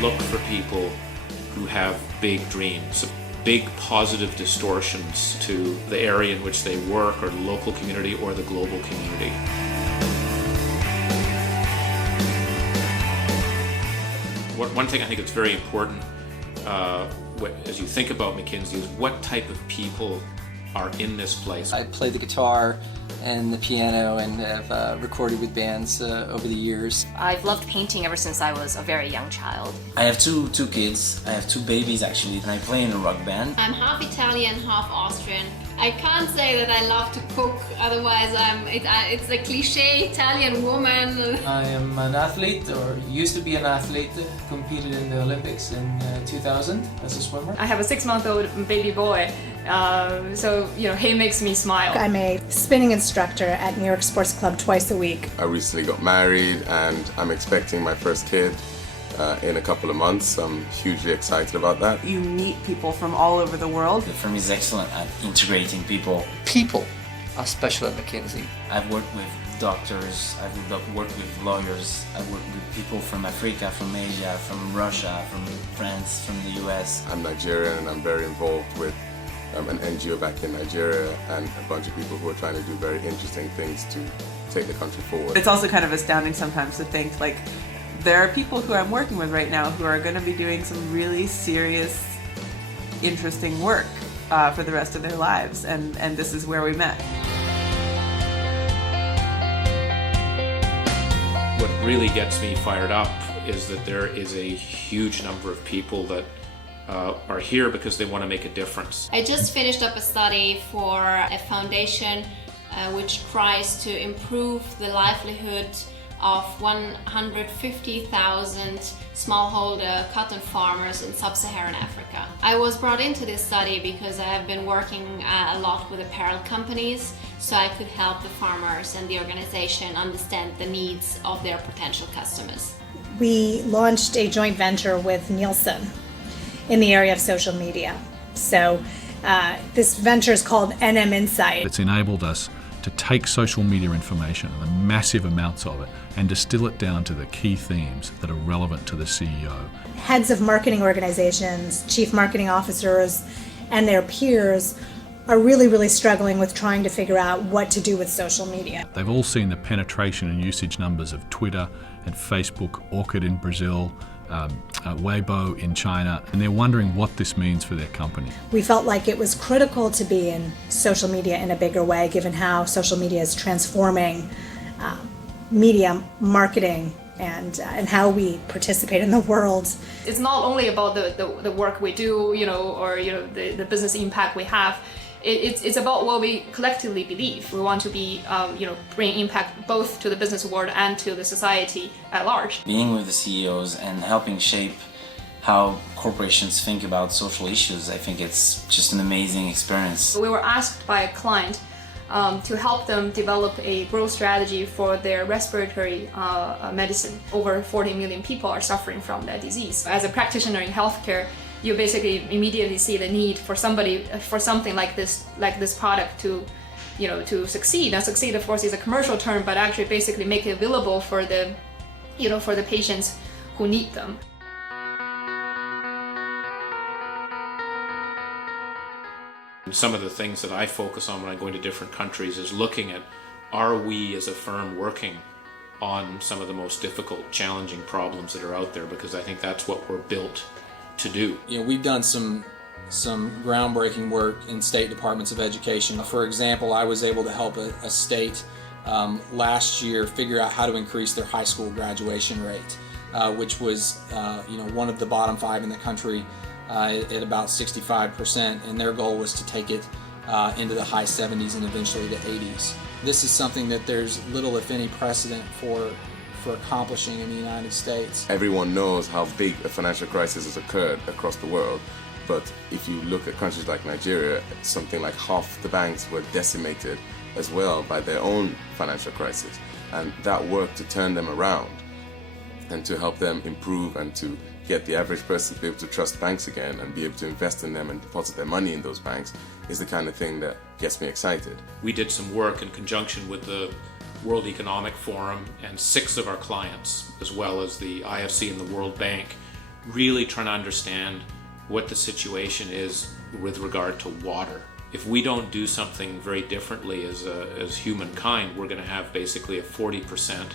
look for people who have big dreams, big positive distortions to the area in which they work or the local community or the global community. One thing I think it's very important as you think about McKinsey is what type of people are in this place. I play the guitar and the piano and have recorded with bands over the years. I've loved painting ever since I was a very young child. I have two kids. I have two babies actually, and I play in a rock band. I'm half Italian, half Austrian. I can't say that I love to cook, otherwise it's a cliche Italian woman. I am an athlete, or used to be an athlete, competed in the Olympics in 2000 as a swimmer. I have a 6-month-old baby boy, so he makes me smile. I'm a spinning instructor at New York Sports Club twice a week. I recently got married and I'm expecting my first kid in a couple of months. I'm hugely excited about that. You meet people from all over the world. The firm is excellent at integrating people. People are special at McKinsey. I've worked with doctors, I've worked with lawyers, I've worked with people from Africa, from Asia, from Russia, from France, from the US. I'm Nigerian and I'm very involved with an NGO back in Nigeria and a bunch of people who are trying to do very interesting things to take the country forward. It's also kind of astounding sometimes to think, like, there are people who I'm working with right now who are going to be doing some really serious, interesting work for the rest of their lives, and this is where we met. What really gets me fired up is that there is a huge number of people that are here because they want to make a difference. I just finished up a study for a foundation which tries to improve the livelihood of 150,000 smallholder cotton farmers in sub-Saharan Africa. I was brought into this study because I have been working a lot with apparel companies, so I could help the farmers and the organization understand the needs of their potential customers. We launched a joint venture with Nielsen in the area of social media. So this venture is called NM Insight. It's enabled us to take social media information, the massive amounts of it, and distill it down to the key themes that are relevant to the CEO. Heads of marketing organizations, chief marketing officers, and their peers are really struggling with trying to figure out what to do with social media. They've all seen the penetration and usage numbers of Twitter and Facebook, Orchid in Brazil, Weibo in China, and they're wondering what this means for their company. We felt like it was critical to be in social media in a bigger way, given how social media is transforming media marketing and how we participate in the world. It's not only about the work we do, or the business impact we have. It's about what we collectively believe. We want to be, bring impact both to the business world and to the society at large. Being with the CEOs and helping shape how corporations think about social issues, I think it's just an amazing experience. We were asked by a client to help them develop a growth strategy for their respiratory medicine. Over 40 million people are suffering from that disease. As a practitioner in healthcare, you basically immediately see the need for something like this product to succeed. Now, succeed, of course, is a commercial term, but actually basically make it available for the patients who need them. Some of the things that I focus on when I go into different countries is looking at, are we as a firm working on some of the most difficult, challenging problems that are out there, because I think that's what we're built to do. We've done some groundbreaking work in state departments of education. For example, I was able to help a state last year figure out how to increase their high school graduation rate, which was one of the bottom 5 in the country at about 65%, and their goal was to take it into the high 70s and eventually the 80s. This is something that there's little, if any, precedent for accomplishing in the United States. Everyone knows how big a financial crisis has occurred across the world, but if you look at countries like Nigeria, something like half the banks were decimated as well by their own financial crisis. And that work to turn them around and to help them improve and to get the average person to be able to trust banks again and be able to invest in them and deposit their money in those banks is the kind of thing that gets me excited. We did some work in conjunction with the World Economic Forum and 6 of our clients, as well as the IFC and the World Bank, really trying to understand what the situation is with regard to water. If we don't do something very differently as humankind, we're going to have basically a 40%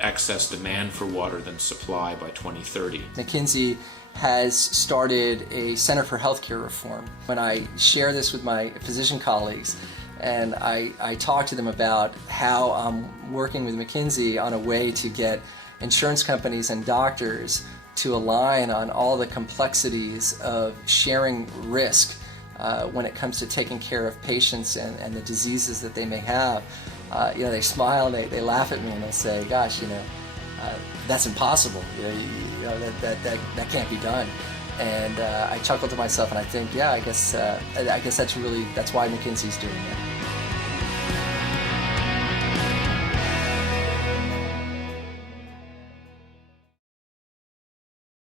excess demand for water than supply by 2030. McKinsey has started a Center for Healthcare Reform. When I share this with my physician colleagues, and I talk to them about how I'm working with McKinsey on a way to get insurance companies and doctors to align on all the complexities of sharing risk when it comes to taking care of patients and the diseases that they may have. They smile and they laugh at me and they'll say, "Gosh, that's impossible. That can't be done." And I chuckle to myself and I think, yeah, I guess that's why McKinsey's doing it.